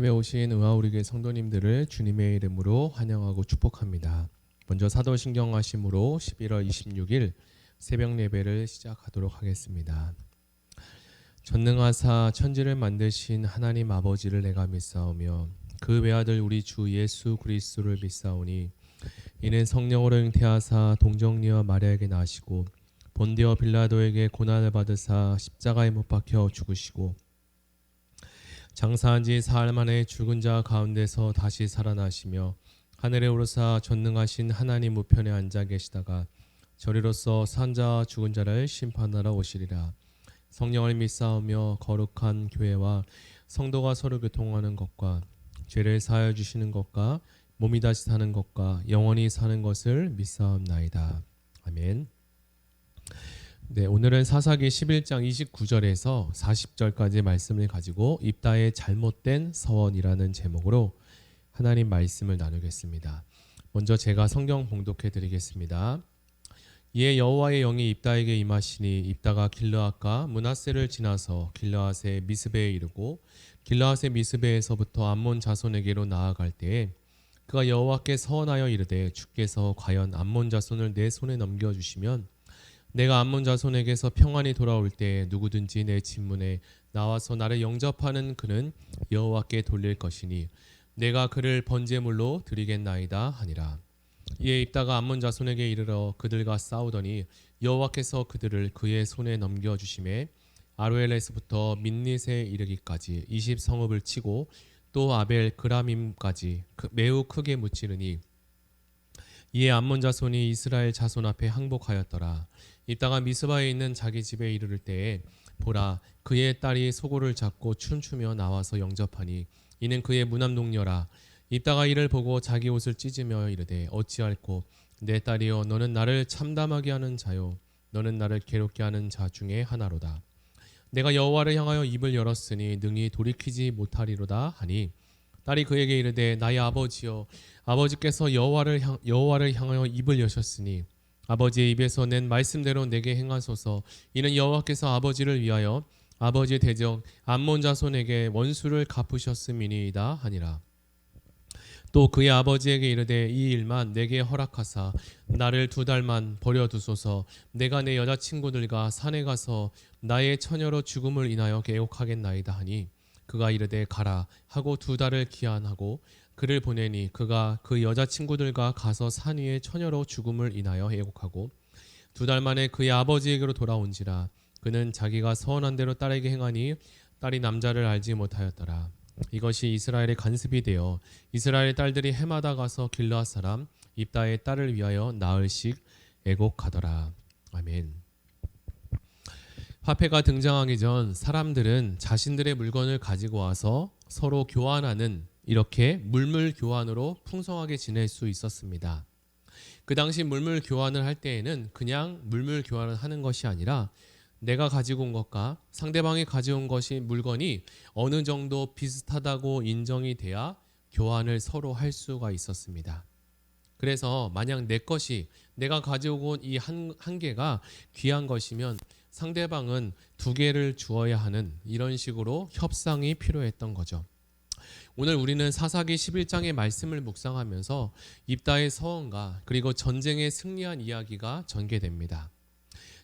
예배 오신 의아우리교회 성도님들을 주님의 이름으로 환영하고 축복합니다. 먼저 사도신경 하심으로 11월 26일 새벽 예배를 시작하도록 하겠습니다. 전능하사 천지를 만드신 하나님 아버지를 내가 믿사오며 그 외아들 우리 주 예수 그리스도를 믿사오니 이는 성령으로 잉태하사 동정녀 마리아에게 나시고 본디오 빌라도에게 고난을 받으사 십자가에 못 박혀 죽으시고 장사한 지 사흘 만에 죽은 자 가운데서 다시 살아나시며 하늘에 오르사 전능하신 하나님 우편에 앉아 계시다가 저리로서 산 자와 죽은 자를 심판하러 오시리라. 성령을 믿사오며 거룩한 교회와 성도가 서로 교통하는 것과 죄를 사하여 주시는 것과 몸이 다시 사는 것과 영원히 사는 것을 믿사옵나이다. 아멘. 네, 오늘은 사사기 11장 29절에서 40절까지 말씀을 가지고 입다의 잘못된 서원이라는 제목으로 하나님 말씀을 나누겠습니다. 먼저 제가 성경 봉독해 드리겠습니다. 이에 여호와의 영이 입다에게 임하시니 입다가 길르앗과 므낫세를 지나서 길르앗의 미스베에 이르고 길르앗의 미스베에서부터 암몬 자손에게로 나아갈 때에 그가 여호와께 서원하여 이르되 주께서 과연 암몬 자손을 내 손에 넘겨주시면 내가 암몬 자손에게서 평안히 돌아올 때 누구든지 내 진문에 나와서 나를 영접하는 그는 여호와께 돌릴 것이니 내가 그를 번제물로 드리겠나이다 하니라. 이에 입다가 암몬 자손에게 이르러 그들과 싸우더니 여호와께서 그들을 그의 손에 넘겨주심에 아로엘에서부터 민닛에 이르기까지 20성읍을 치고 또 아벨 그라밈까지 매우 크게 무찌르니 이에 암몬 자손이 이스라엘 자손 앞에 항복하였더라. 입다가 미스바에 있는 자기 집에 이르를 때에 보라 그의 딸이 소고를 잡고 춤추며 나와서 영접하니 이는 그의 무남동녀라. 입다가 이를 보고 자기 옷을 찢으며 이르되 어찌할꼬 내 딸이여 너는 나를 참담하게 하는 자요 너는 나를 괴롭게 하는 자 중에 하나로다. 내가 여호와를 향하여 입을 열었으니 능히 돌이키지 못하리로다 하니 딸이 그에게 이르되 나의 아버지여 아버지께서 여호와를 향하여 입을 여셨으니 아버지의 입에서 낸 말씀대로 내게 행하소서. 이는 여호와께서 아버지를 위하여 아버지의 대적 암몬 자손에게 원수를 갚으셨음이니이다 하니라. 또 그의 아버지에게 이르되 이 일만 내게 허락하사 나를 2달만 버려두소서. 내가 내 여자친구들과 산에 가서 나의 처녀로 죽음을 인하여 애곡하겠나이다 하니 그가 이르되 가라 하고 2달을 기한하고 그를 보내니 그가 그 여자친구들과 가서 산 위에 처녀로 죽음을 인하여 애곡하고 2달 만에 그의 아버지에게로 돌아온지라. 그는 자기가 서원한 대로 딸에게 행하니 딸이 남자를 알지 못하였더라. 이것이 이스라엘의 간습이 되어 이스라엘 딸들이 해마다 가서 길르앗 사람 입다의 딸을 위하여 나흘씩 애곡하더라. 아멘. 화폐가 등장하기 전 사람들은 자신들의 물건을 가지고 와서 서로 교환하는 이렇게 물물 교환으로 풍성하게 지낼 수 있었습니다. 그 당시 물물 교환을 할 때에는 그냥 물물 교환을 하는 것이 아니라 내가 가지고 온 것과 상대방이 가져온 것이 물건이 어느 정도 비슷하다고 인정이 돼야 교환을 서로 할 수가 있었습니다. 그래서 만약 내 것이 내가 가지고 온 이 한 개가 귀한 것이면 상대방은 2개를 주어야 하는 이런 식으로 협상이 필요했던 거죠. 오늘 우리는 사사기 11장의 말씀을 묵상하면서 입다의 서원과 그리고 전쟁에 승리한 이야기가 전개됩니다.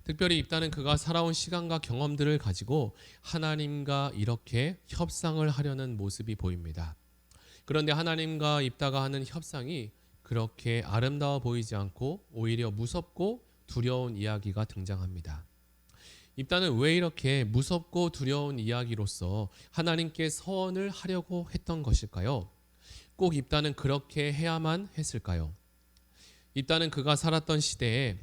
특별히 입다는 그가 살아온 시간과 경험들을 가지고 하나님과 이렇게 협상을 하려는 모습이 보입니다. 그런데 하나님과 입다가 하는 협상이 그렇게 아름다워 보이지 않고 오히려 무섭고 두려운 이야기가 등장합니다. 입다는 왜 이렇게 무섭고 두려운 이야기로서 하나님께 서원을 하려고 했던 것일까요? 꼭 입다는 그렇게 해야만 했을까요? 입다는 그가 살았던 시대에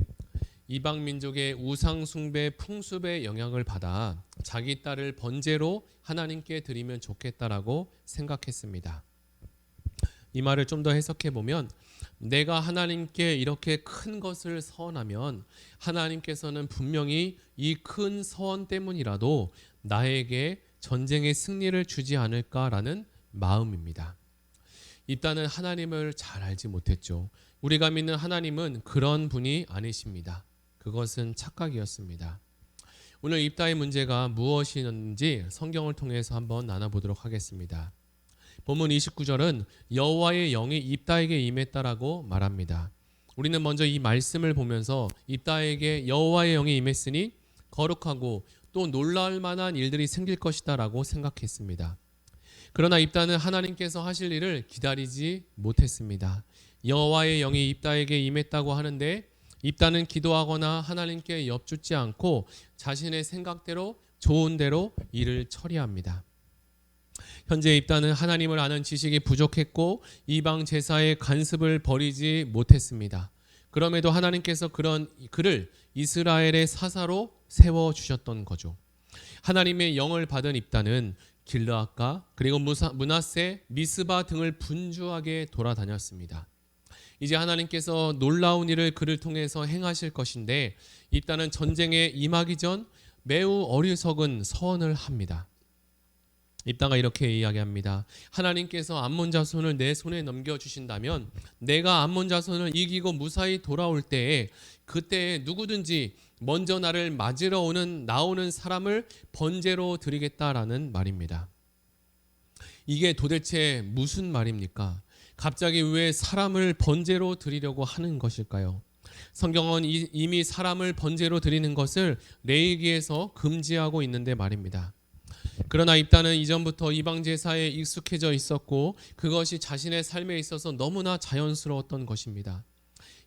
이방 민족의 우상 숭배 풍습의 영향을 받아 자기 딸을 번제로 하나님께 드리면 좋겠다라고 생각했습니다. 이 말을 좀 더 해석해 보면 내가 하나님께 이렇게 큰 것을 서원하면 하나님께서는 분명히 이 큰 서원 때문이라도 나에게 전쟁의 승리를 주지 않을까라는 마음입니다. 입다는 하나님을 잘 알지 못했죠. 우리가 믿는 하나님은 그런 분이 아니십니다. 그것은 착각이었습니다. 오늘 입다의 문제가 무엇이었는지 성경을 통해서 한번 나눠보도록 하겠습니다. 본문 29절은 여호와의 영이 입다에게 임했다라고 말합니다. 우리는 먼저 이 말씀을 보면서 입다에게 여호와의 영이 임했으니 거룩하고 또 놀라울 만한 일들이 생길 것이다라고 생각했습니다. 그러나 입다는 하나님께서 하실 일을 기다리지 못했습니다. 여호와의 영이 입다에게 임했다고 하는데 입다는 기도하거나 하나님께 엽죽지 않고 자신의 생각대로 좋은 대로 일을 처리합니다. 현재 입다는 하나님을 아는 지식이 부족했고 이방 제사의 간습을 버리지 못했습니다. 그럼에도 하나님께서 그를 이스라엘의 사사로 세워주셨던 거죠. 하나님의 영을 받은 입다는 길르앗과 그리고 므낫세, 미스바 등을 분주하게 돌아다녔습니다. 이제 하나님께서 놀라운 일을 그를 통해서 행하실 것인데 입다는 전쟁에 임하기 전 매우 어리석은 서원을 합니다. 입다가 이렇게 이야기합니다. 하나님께서 암몬 자손을 내 손에 넘겨주신다면 내가 암몬 자손을 이기고 무사히 돌아올 때에 그때에 누구든지 먼저 나를 맞으러 나오는 사람을 번제로 드리겠다라는 말입니다. 이게 도대체 무슨 말입니까? 갑자기 왜 사람을 번제로 드리려고 하는 것일까요? 성경은 이미 사람을 번제로 드리는 것을 레위기에서 금지하고 있는데 말입니다. 그러나 입다는 이전부터 이방 제사에 익숙해져 있었고 그것이 자신의 삶에 있어서 너무나 자연스러웠던 것입니다.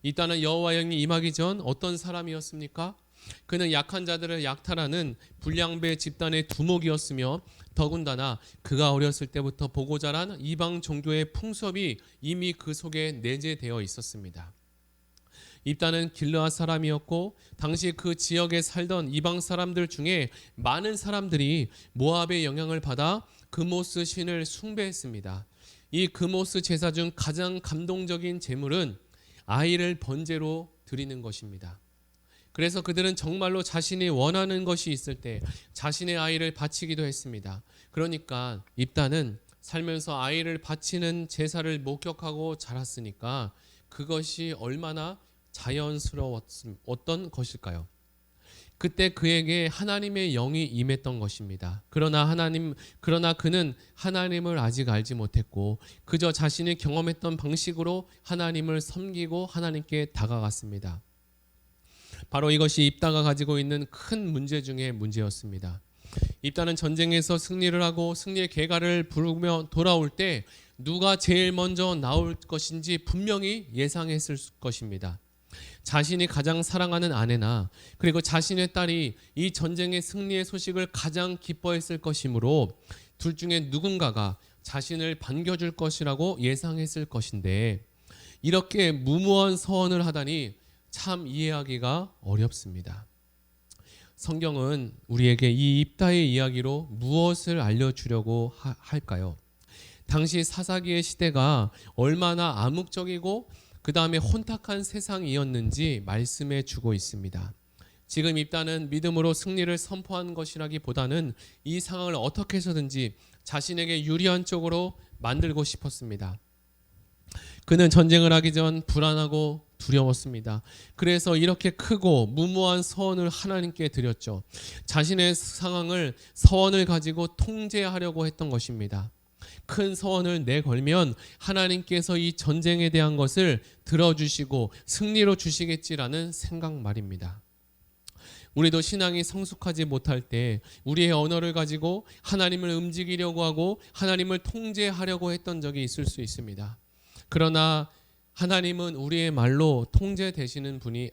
입다는 여호와의 영이 임하기 전 어떤 사람이었습니까? 그는 약한 자들을 약탈하는 불량배 집단의 두목이었으며 더군다나 그가 어렸을 때부터 보고 자란 이방 종교의 풍습이 이미 그 속에 내재되어 있었습니다. 입다는 길르앗 사람이었고 당시 그 지역에 살던 이방 사람들 중에 많은 사람들이 모압의 영향을 받아 그모스 신을 숭배했습니다. 이 그모스 제사 중 가장 감동적인 제물은 아이를 번제로 드리는 것입니다. 그래서 그들은 정말로 자신이 원하는 것이 있을 때 자신의 아이를 바치기도 했습니다. 그러니까 입다는 살면서 아이를 바치는 제사를 목격하고 자랐으니까 그것이 얼마나 자연스러웠던 것일까요? 그때 그에게 하나님의 영이 임했던 것입니다. 그러나 그는 하나님을 아직 알지 못했고 그저 자신이 경험했던 방식으로 하나님을 섬기고 하나님께 다가갔습니다. 바로 이것이 입다가 가지고 있는 큰 문제 중에 문제였습니다. 입다는 전쟁에서 승리를 하고 승리의 계가를 부르며 돌아올 때 누가 제일 먼저 나올 것인지 분명히 예상했을 것입니다. 자신이 가장 사랑하는 아내나 그리고 자신의 딸이 이 전쟁의 승리의 소식을 가장 기뻐했을 것이므로 둘 중에 누군가가 자신을 반겨줄 것이라고 예상했을 것인데 이렇게 무모한 서원을 하다니 참 이해하기가 어렵습니다. 성경은 우리에게 이 입다의 이야기로 무엇을 알려주려고 할까요? 당시 사사기의 시대가 얼마나 암묵적이고 그 다음에 혼탁한 세상이었는지 말씀해 주고 있습니다. 지금 입다는 믿음으로 승리를 선포한 것이라기보다는 이 상황을 어떻게 해서든지 자신에게 유리한 쪽으로 만들고 싶었습니다. 그는 전쟁을 하기 전 불안하고 두려웠습니다. 그래서 이렇게 크고 무모한 서원을 하나님께 드렸죠. 자신의 상황을 서원을 가지고 통제하려고 했던 것입니다. 큰 서원을 내걸면 하나님께서 이 전쟁에 대한 것을 들어주시고 승리로 주시겠지라는 생각 말입니다. 우리도 신앙이 성숙하지 못할 때 우리의 언어를 가지고 하나님을 움직이려고 하고 하나님을 통제하려고 했던 적이 있을 수 있습니다. 그러나 하나님은 우리의 말로 통제되시는 분이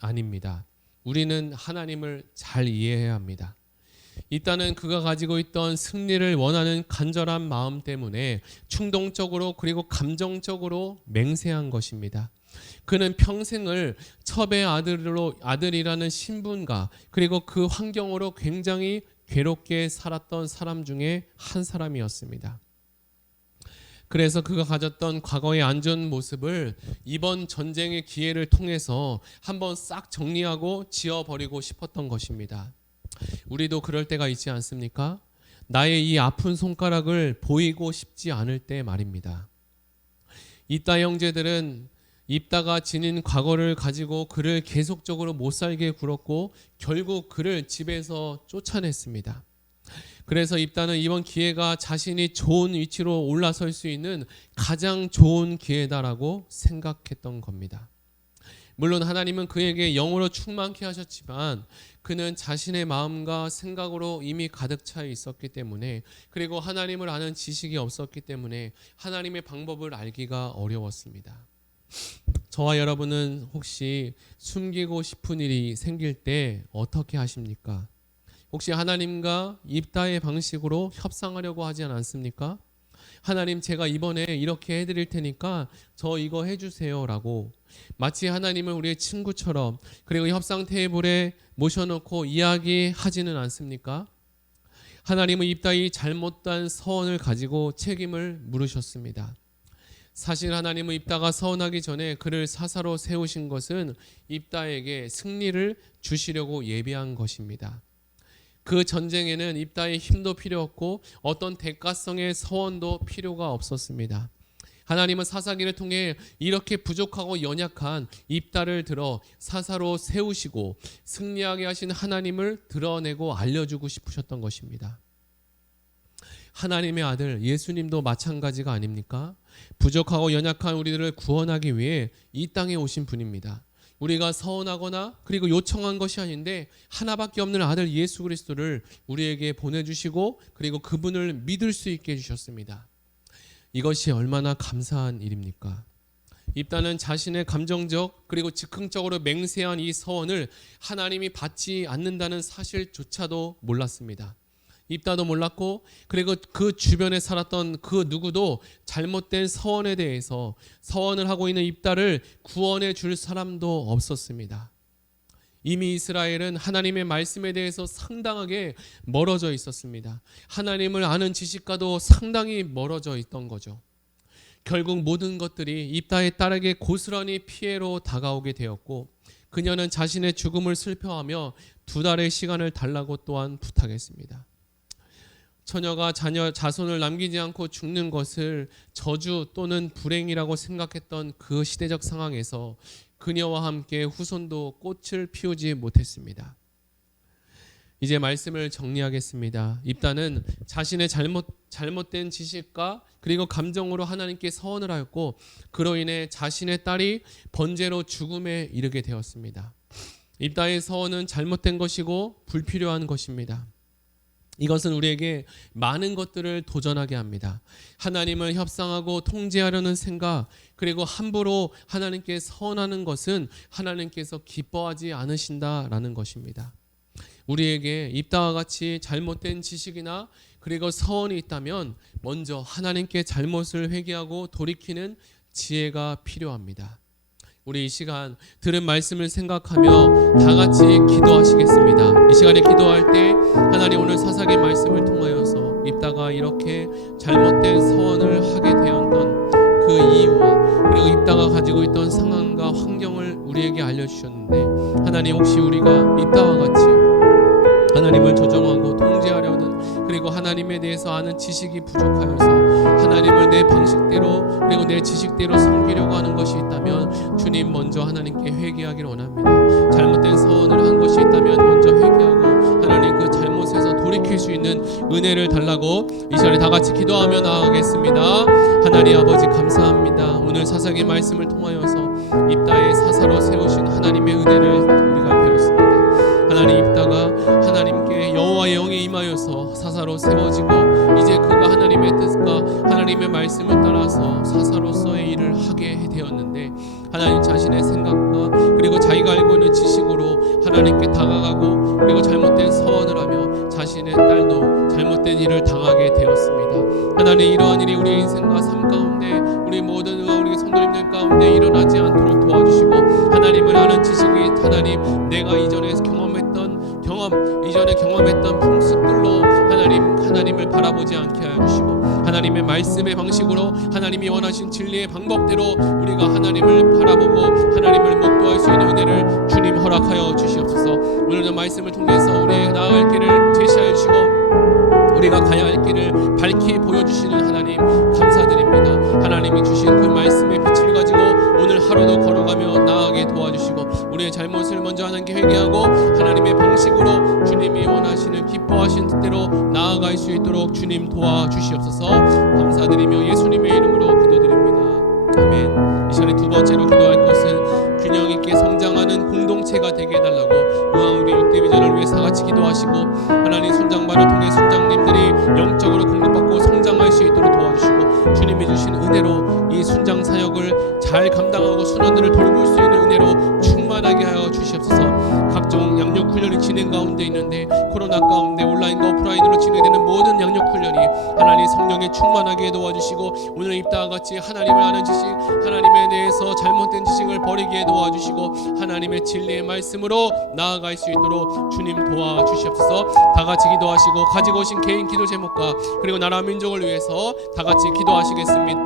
아닙니다. 우리는 하나님을 잘 이해해야 합니다. 입다는 그가 가지고 있던 승리를 원하는 간절한 마음 때문에 충동적으로 그리고 감정적으로 맹세한 것입니다. 그는 평생을 첩의 아들이라는 신분과 그리고 그 환경으로 굉장히 괴롭게 살았던 사람 중에 한 사람이었습니다. 그래서 그가 가졌던 과거의 안 좋은 모습을 이번 전쟁의 기회를 통해서 한번 싹 정리하고 지워버리고 싶었던 것입니다. 우리도 그럴 때가 있지 않습니까? 나의 이 아픈 손가락을 보이고 싶지 않을 때 말입니다. 입다 형제들은 입다가 지닌 과거를 가지고 그를 계속적으로 못 살게 굴었고 결국 그를 집에서 쫓아냈습니다. 그래서 입다는 이번 기회가 자신이 좋은 위치로 올라설 수 있는 가장 좋은 기회다라고 생각했던 겁니다. 물론 하나님은 그에게 영으로 충만케 하셨지만 그는 자신의 마음과 생각으로 이미 가득 차 있었기 때문에, 그리고 하나님을 아는 지식이 없었기 때문에 하나님의 방법을 알기가 어려웠습니다. 저와 여러분은 혹시 숨기고 싶은 일이 생길 때 어떻게 하십니까? 혹시 하나님과 입다의 방식으로 협상하려고 하지 않습니까? 하나님, 제가 이번에 이렇게 해드릴 테니까 저 이거 해주세요 라고, 마치 하나님을 우리의 친구처럼 그리고 협상 테이블에 모셔놓고 이야기하지는 않습니까? 하나님은 입다의 잘못된 서원을 가지고 책임을 물으셨습니다. 사실 하나님은 입다가 서원하기 전에 그를 사사로 세우신 것은 입다에게 승리를 주시려고 예비한 것입니다. 그 전쟁에는 입다의 힘도 필요 없고 어떤 대가성의 서원도 필요가 없었습니다. 하나님은 사사기를 통해 이렇게 부족하고 연약한 입다를 들어 사사로 세우시고 승리하게 하신 하나님을 드러내고 알려주고 싶으셨던 것입니다. 하나님의 아들 예수님도 마찬가지가 아닙니까? 부족하고 연약한 우리들을 구원하기 위해 이 땅에 오신 분입니다. 우리가 서원하거나 그리고 요청한 것이 아닌데 하나밖에 없는 아들 예수 그리스도를 우리에게 보내주시고 그리고 그분을 믿을 수 있게 해주셨습니다. 이것이 얼마나 감사한 일입니까? 입다는 자신의 감정적 그리고 즉흥적으로 맹세한 이 서원을 하나님이 받지 않는다는 사실조차도 몰랐습니다. 입다도 몰랐고 그리고 그 주변에 살았던 그 누구도 잘못된 서원에 대해서, 서원을 하고 있는 입다를 구원해 줄 사람도 없었습니다. 이미 이스라엘은 하나님의 말씀에 대해서 상당하게 멀어져 있었습니다. 하나님을 아는 지식과도 상당히 멀어져 있던 거죠. 결국 모든 것들이 입다의 딸에게 고스란히 피해로 다가오게 되었고, 그녀는 자신의 죽음을 슬퍼하며 2달의 시간을 달라고 또한 부탁했습니다. 처녀가 자손을 남기지 않고 죽는 것을 저주 또는 불행이라고 생각했던 그 시대적 상황에서 그녀와 함께 후손도 꽃을 피우지 못했습니다. 이제 말씀을 정리하겠습니다. 입다는 자신의 잘못된 지식과 그리고 감정으로 하나님께 서원을 하였고, 그로 인해 자신의 딸이 번제로 죽음에 이르게 되었습니다. 입다의 서원은 잘못된 것이고 불필요한 것입니다. 이것은 우리에게 많은 것들을 도전하게 합니다. 하나님을 협상하고 통제하려는 생각, 그리고 함부로 하나님께 서원하는 것은 하나님께서 기뻐하지 않으신다라는 것입니다. 우리에게 입다와 같이 잘못된 지식이나 그리고 서원이 있다면 먼저 하나님께 잘못을 회개하고 돌이키는 지혜가 필요합니다. 우리 이 시간 들은 말씀을 생각하며 다 같이 기도하시겠습니다. 이 시간에 기도할 때 하나님, 오늘 사사기 말씀을 통하여서 입다가 이렇게 잘못된 서원을 하게 되었던 그 이유와 그리고 입다가 가지고 있던 상황과 환경을 우리에게 알려주셨는데, 하나님, 혹시 우리가 입다와 같이 하나님을 조정하고 통제하려는 그리고 하나님에 대해서 아는 지식이 부족하여서 하나님을 내 방식대로 그리고 내 지식대로 섬기려고 하는 것이 있다면 주님, 먼저 하나님께 회개하기를 원합니다. 잘못된 서원을 한 것이 있다면 먼저 회개하고 하나님 그 잘못에서 돌이킬 수 있는 은혜를 달라고 이 시간에 다 같이 기도하며 나아가겠습니다. 하나님 아버지, 감사합니다. 오늘 사사기 말씀을 통하여서 입다의 사사로 세우신 하나님의 은혜를 우리가 배웠습니다. 하나님, 입다가 하나님께 여호와의 영이 임하여서 사사로 세워지고 이제 그가 하나님의 뜻과 하나님의 말씀을 따라서 사사로서의 일을 하게 되었는데, 하나님 자신의 생각과 그리고 자기가 알고 있는 지식으로 하나님께 다가가고 그리고 잘못된 서원을 하며 자신의 딸도 잘못된 일을 당하게 되었습니다. 하나님, 이러한 일이 우리의 인생과 삶 가운데 우리 모든 우리 성도님들 가운데 일어나지 않도록 도와주시고, 하나님을 아는 지식이 하나님 내가 이전에 이전에 경험했던 풍습들로 하나님을 바라보지 않게 하여 주시고, 하나님의 말씀의 방식으로 하나님이 원하신 진리의 방법대로 우리가 하나님을 바라보고 하나님을 목도할 수 있는 은혜를 주님 허락하여 주시옵소서. 오늘의 말씀을 통해서 우리의 나아갈 길을 제시하여 주시고 우리가 가야 할 길을 밝히 보여주시는 하나님, 감사드립니다. 하나님이 주신 그 말씀의 빛을 가지고 오늘 하루도 걸어가며 나아가게 도와주시고 우리의 잘못을 먼저 하나님께 회개하고 하나님의 방식으로 주님이 원하시는 기뻐하신 뜻대로 나아갈 수 있도록 주님 도와주시옵소서. 감사드리며 예수님의 이름으로 기도드립니다. 아멘. 이 시간에 두 번째로 기도할 것은 균형 있게 성장하는 공동체가 되게 해달라고 우리 육대비전을 위해 사같이 기도하시고 하나님 순장반을 통해 순장님들이 영적으로 공급받고 성장할 수 있도록 도와주시고 주님이 주신 은혜로 이 순장 사역을 잘 감당하고 순원들을 돌볼 수 있는 은혜로 충만하게 하여 주시옵소서. 각종 양육 훈련이 진행 가운데 있는데 코로나 가운데 온라인과 오프라인으로 진행되는 모든 양육 훈련이 하나님 성령에 충만하게 도와주시고 오늘 입다와 같이 하나님을 아는 지식, 하나님에 대해서 잘못된 지식을 버리게 도와주시고 하나님의 진리의 말씀으로 나아갈 수 있도록 주님 도와주시옵소서. 다 같이 기도하시고 가지고 오신 개인 기도 제목과 그리고 나라 민족을 위해서 다 같이 기도하시겠습니다.